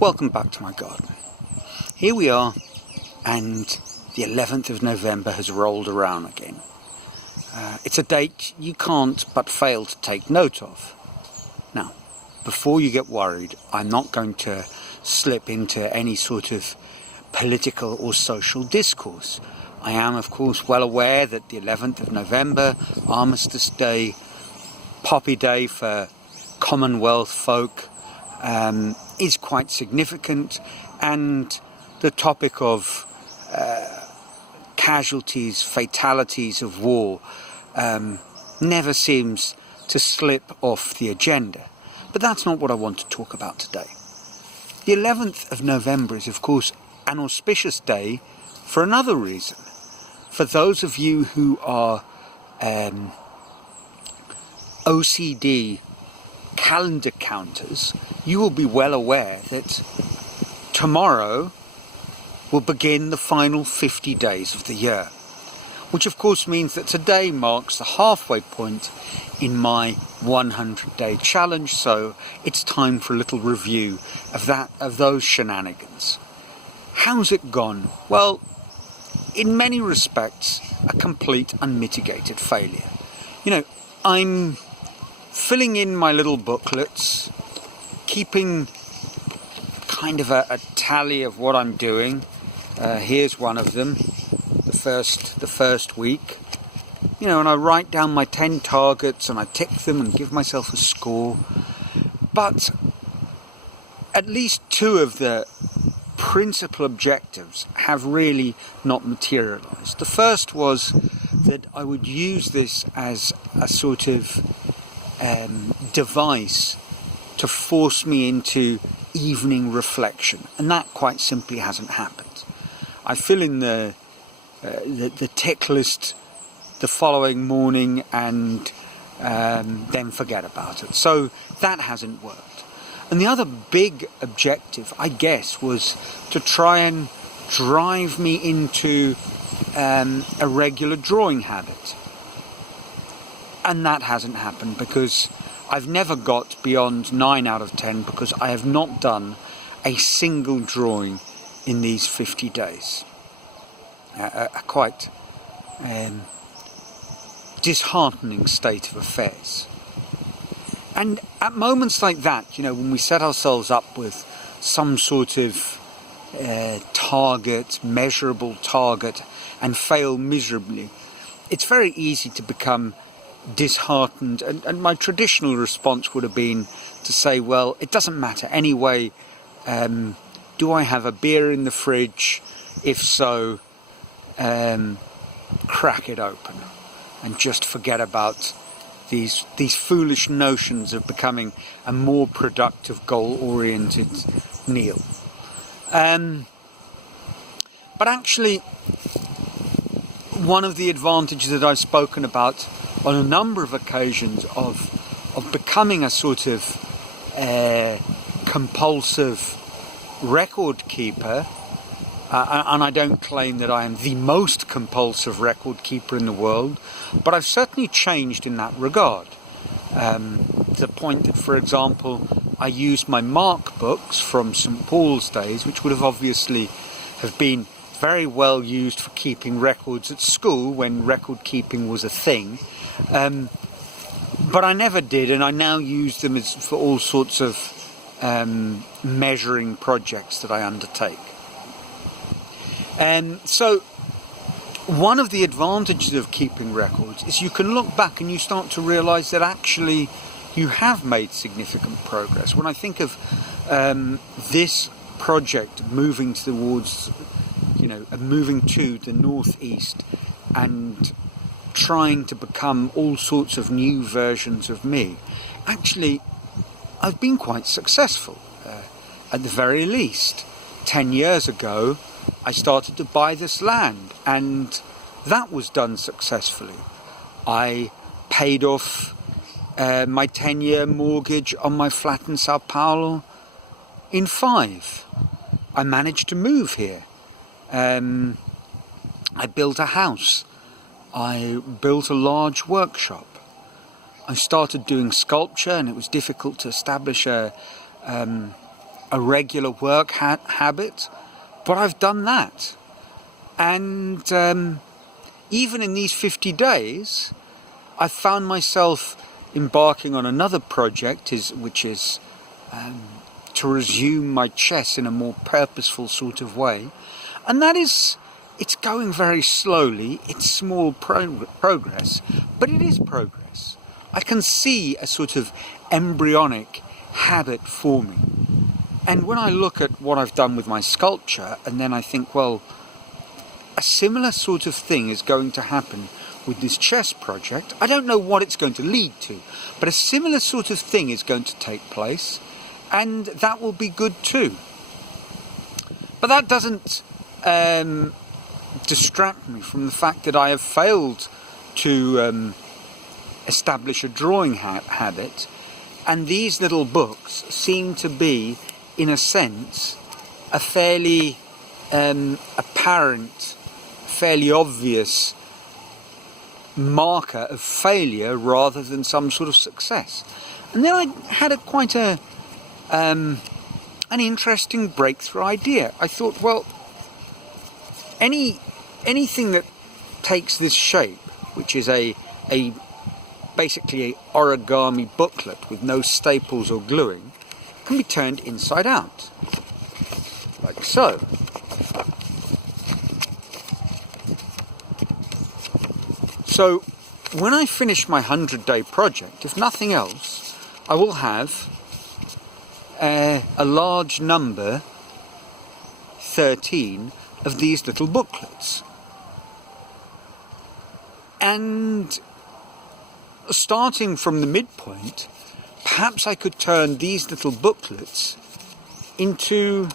Welcome back to my garden. Here we are, and the 11th of November has rolled around again. It's a date you can't but fail to take note of. Now, before you get worried, I'm not going to slip into any sort of political or social discourse. I am, of course, well aware that the 11th of November, Armistice Day, Poppy Day for Commonwealth folk, is quite significant, and the topic of casualties, fatalities of war never seems to slip off the agenda. But that's not what I want to talk about today. The 11th of November is, of course, an auspicious day for another reason. For those of you who are OCD calendar counters, you will be well aware that tomorrow will begin the final 50 days of the year, which of course means that today marks the halfway point in my 100-day challenge, so it's time for a little review of those shenanigans. How's it gone? Well, in many respects, a complete unmitigated failure. You know, I'm filling in my little booklets, keeping kind of a tally of what I'm doing. Here's one of them, the first week. You know, and I write down my 10 targets and I tick them and give myself a score. But at least 2 of the principal objectives have really not materialized. The first was that I would use this as a sort of device to force me into evening reflection, and that quite simply hasn't happened. I fill in the tick list the following morning and then forget about it. So that hasn't worked. And the other big objective, I guess, was to try and drive me into a regular drawing habit. And that hasn't happened because I've never got beyond 9 out of 10 because I have not done a single drawing in these 50 days. A quite disheartening state of affairs. And at moments like that, you know, when we set ourselves up with some sort of target, measurable target, and fail miserably, it's very easy to become disheartened, and my traditional response would have been to say, well, it doesn't matter anyway. Do I have a beer in the fridge? If so, crack it open and just forget about these foolish notions of becoming a more productive, goal-oriented Neil. But actually, one of the advantages that I've spoken about on a number of occasions of becoming a sort of compulsive record keeper, and I don't claim that I am the most compulsive record keeper in the world, but I've certainly changed in that regard. To the point that, for example, I use my mark books from St. Paul's days, which would have obviously have been very well used for keeping records at school when record keeping was a thing. But I never did, and I now use them for all sorts of measuring projects that I undertake. So one of the advantages of keeping records is you can look back and you start to realise that actually you have made significant progress. When I think of this project moving towards, moving to the northeast and trying to become all sorts of new versions of me, actually I've been quite successful. At the very least, 10 years ago I started to buy this land, and that was done successfully. I paid off my 10-year mortgage on my flat in Sao Paulo in 5. I managed to move here. I built a house. I built a large workshop. I started doing sculpture, and it was difficult to establish a a regular work habit, but I've done that. And even in these 50 days, I found myself embarking on another project, which is to resume my chess in a more purposeful sort of way. And that is, it's going very slowly, it's small progress, but it is progress. I can see a sort of embryonic habit forming. And when I look at what I've done with my sculpture, and then I think, well, a similar sort of thing is going to happen with this chess project. I don't know what it's going to lead to, but a similar sort of thing is going to take place, and that will be good too. But that doesn't distract me from the fact that I have failed to establish a drawing habit, and these little books seem to be, in a sense, a fairly apparent, fairly obvious marker of failure rather than some sort of success. And then I had quite an interesting breakthrough idea. I thought, well, anything that takes this shape, which is basically a origami booklet with no staples or gluing, can be turned inside out, like so. So when I finish my 100-day project, if nothing else, I will have a large number, 13, of these little booklets. And starting from the midpoint, perhaps I could turn these little booklets into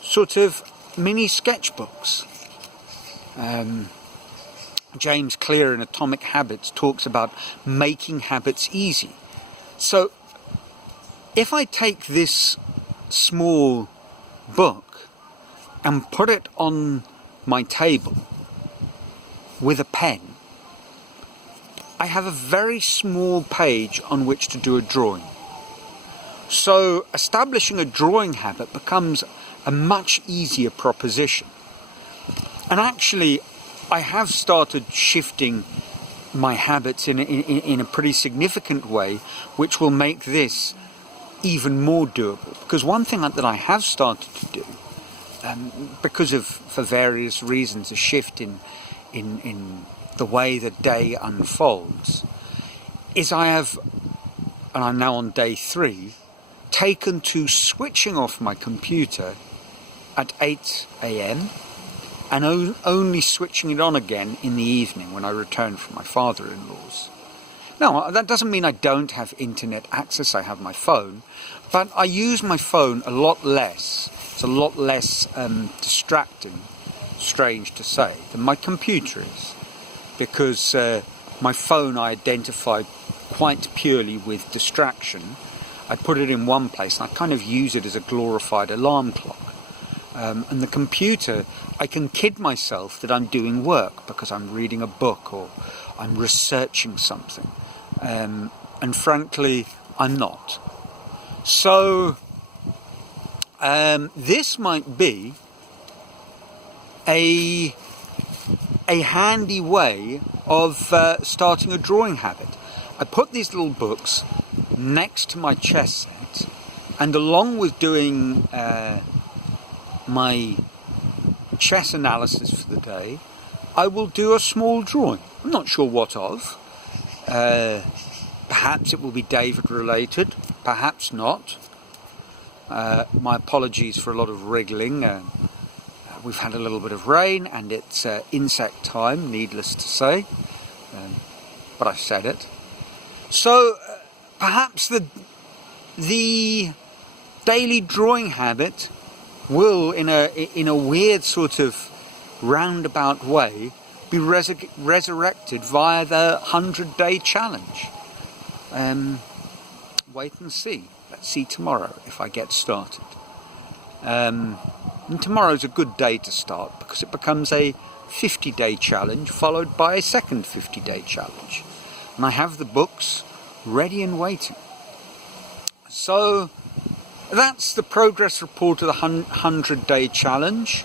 sort of mini sketchbooks. James Clear in Atomic Habits talks about making habits easy. So if I take this small book and put it on my table with a pen, I have a very small page on which to do a drawing. So establishing a drawing habit becomes a much easier proposition. And actually, I have started shifting my habits in a pretty significant way, which will make this even more doable. Because one thing that I have started to do, because of, for various reasons, a shift in the way the day unfolds, is I have, and I'm now on day 3, taken to switching off my computer at 8 a.m. and only switching it on again in the evening when I return from my father-in-law's. Now, that doesn't mean I don't have internet access. I have my phone, but I use my phone a lot less. It's a lot less distracting, strange to say, than my computer is, because my phone I identify quite purely with distraction. I put it in one place and I kind of use it as a glorified alarm clock. And the computer, I can kid myself that I'm doing work because I'm reading a book or I'm researching something. And frankly, I'm not. So this might be a handy way of starting a drawing habit. I put these little books next to my chess set, and along with doing my chess analysis for the day, I will do a small drawing. I'm not sure what of. Perhaps it will be David related, perhaps not. My apologies for a lot of wriggling. We've had a little bit of rain and it's insect time, needless to say, but I said it. So perhaps the daily drawing habit will, in a weird sort of roundabout way, be resurrected via the 100-day challenge. Wait and see. Let's see tomorrow if I get started. And tomorrow's a good day to start because it becomes a 50-day challenge followed by a second 50-day challenge. And I have the books ready and waiting. So that's the progress report of the 100-day challenge.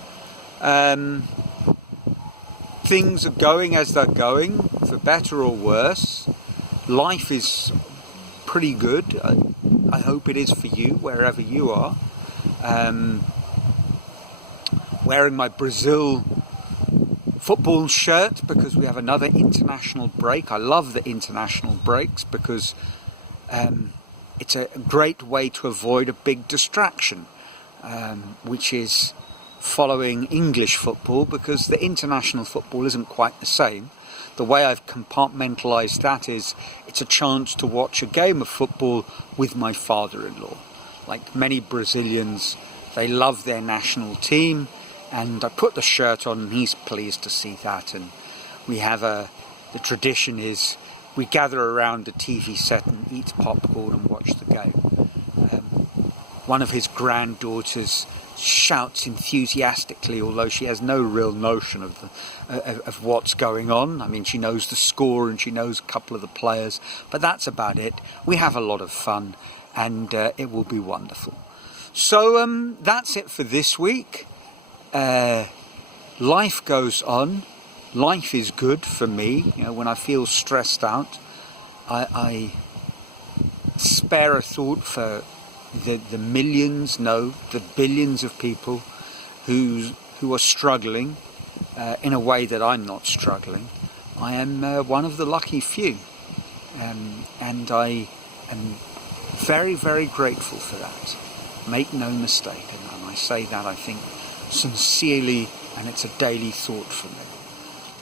Things are going as they're going, for better or worse. Life is pretty good. I hope it is for you, wherever you are. Wearing my Brazil football shirt because we have another international break. I love the international breaks because it's a great way to avoid a big distraction, which is following English football, because the international football isn't quite the same. The way I've compartmentalised that is it's a chance to watch a game of football with my father-in-law. Like many Brazilians, they love their national team, and I put the shirt on and he's pleased to see that. And we have the tradition is we gather around the TV set and eat popcorn and watch the game. One of his granddaughters shouts enthusiastically, although she has no real notion of what's going on. I mean, she knows the score and she knows a couple of the players, but that's about it. We have a lot of fun, and it will be wonderful. So that's it for this week. Life goes on. Life is good for me. You know, when I feel stressed out, I spare a thought for the millions, no, the billions of people who are struggling in a way that I'm not struggling. I am one of the lucky few, and I am very, very grateful for that. Make no mistake, and I say that, I think, sincerely, and it's a daily thought for me.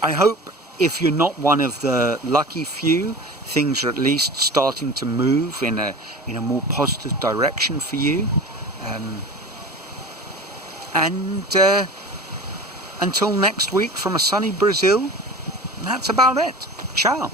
I hope if you're not one of the lucky few, things are at least starting to move in a more positive direction for you. Until next week from a sunny Brazil, that's about it. Ciao.